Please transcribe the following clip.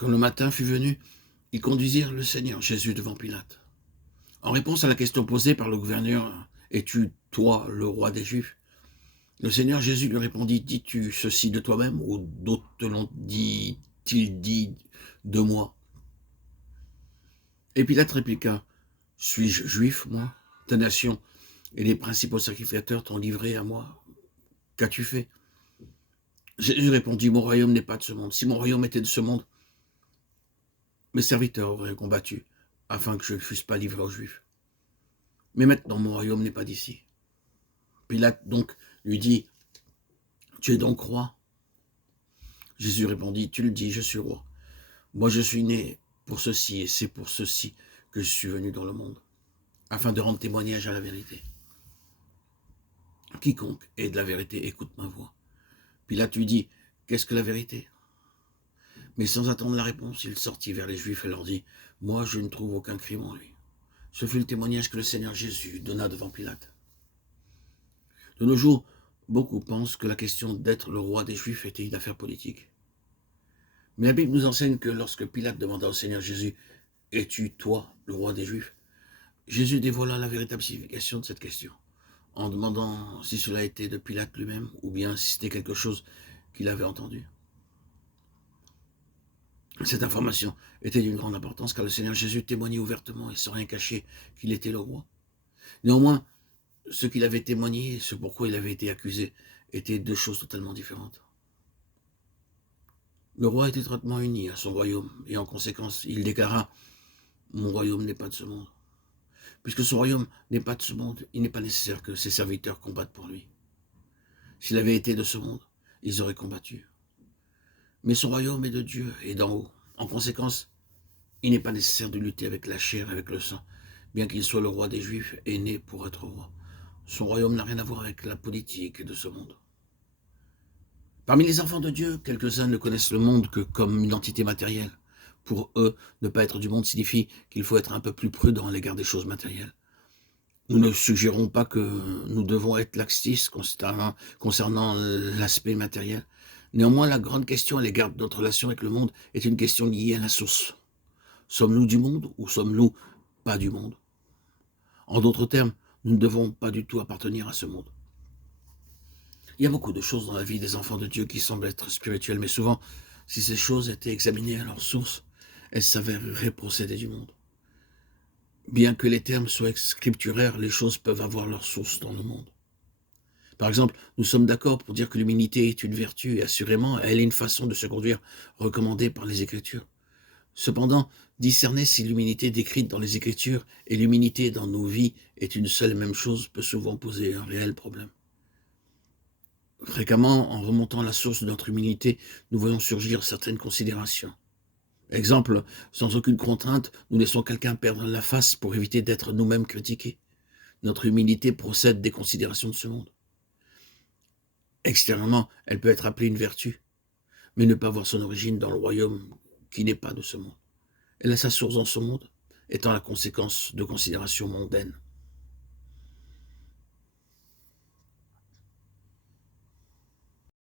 Quand le matin fut venu, ils conduisirent le Seigneur Jésus devant Pilate. En réponse à la question posée par le gouverneur, « Es-tu, toi, le roi des Juifs ?» Le Seigneur Jésus lui répondit, « Dis-tu ceci de toi-même ou d'autres te l'ont dit-il dit de moi ?» Et Pilate répliqua, « Suis-je juif, moi? Ta nation et les principaux sacrificateurs t'ont livré à moi. Qu'as-tu fait ?» Jésus répondit, « Mon royaume n'est pas de ce monde. Si mon royaume était de ce monde, mes serviteurs auraient combattu afin que je ne fusse pas livré aux Juifs. Mais maintenant, mon royaume n'est pas d'ici. » Pilate donc lui dit, « Tu es donc roi ?» Jésus répondit, « Tu le dis, je suis roi. Moi, je suis né pour ceci et c'est pour ceci que je suis venu dans le monde, afin de rendre témoignage à la vérité. Quiconque est de la vérité écoute ma voix. » Pilate lui dit, « Qu'est-ce que la vérité ?» Mais sans attendre la réponse, il sortit vers les Juifs et leur dit, « Moi, je ne trouve aucun crime en lui. » Ce fut le témoignage que le Seigneur Jésus donna devant Pilate. De nos jours, beaucoup pensent que la question d'être le roi des Juifs était une affaire politique. Mais la Bible nous enseigne que lorsque Pilate demanda au Seigneur Jésus, « Es-tu, toi, le roi des Juifs ?» Jésus dévoila la véritable signification de cette question, en demandant si cela était de Pilate lui-même ou bien si c'était quelque chose qu'il avait entendu. Cette information était d'une grande importance car le Seigneur Jésus témoignait ouvertement et sans rien cacher qu'il était le roi. Néanmoins, ce qu'il avait témoigné et ce pourquoi il avait été accusé étaient deux choses totalement différentes. Le roi était étroitement uni à son royaume et en conséquence, il déclara « Mon royaume n'est pas de ce monde ». Puisque son royaume n'est pas de ce monde, il n'est pas nécessaire que ses serviteurs combattent pour lui. S'il avait été de ce monde, ils auraient combattu. Mais son royaume est de Dieu et d'en haut. En conséquence, il n'est pas nécessaire de lutter avec la chair et avec le sang, bien qu'il soit le roi des Juifs et né pour être roi. Son royaume n'a rien à voir avec la politique de ce monde. Parmi les enfants de Dieu, quelques-uns ne connaissent le monde que comme une entité matérielle. Pour eux, ne pas être du monde signifie qu'il faut être un peu plus prudent à l'égard des choses matérielles. Nous ne suggérons pas que nous devons être laxistes concernant l'aspect matériel. Néanmoins, la grande question à l'égard de notre relation avec le monde est une question liée à la source. Sommes-nous du monde ou sommes-nous pas du monde? En d'autres termes, nous ne devons pas du tout appartenir à ce monde. Il y a beaucoup de choses dans la vie des enfants de Dieu qui semblent être spirituelles, mais souvent, si ces choses étaient examinées à leur source, elles s'avéreraient procéder du monde. Bien que les termes soient scripturaires, les choses peuvent avoir leur source dans le monde. Par exemple, nous sommes d'accord pour dire que l'humilité est une vertu et assurément, elle est une façon de se conduire recommandée par les Écritures. Cependant, discerner si l'humilité décrite dans les Écritures et l'humilité dans nos vies est une seule et même chose peut souvent poser un réel problème. Fréquemment, en remontant à la source de notre humilité, nous voyons surgir certaines considérations. Exemple, sans aucune contrainte, nous laissons quelqu'un perdre la face pour éviter d'être nous-mêmes critiqués. Notre humilité procède des considérations de ce monde. Extérieurement, elle peut être appelée une vertu, mais ne pas voir son origine dans le royaume qui n'est pas de ce monde. Elle a sa source dans ce monde, étant la conséquence de considérations mondaines.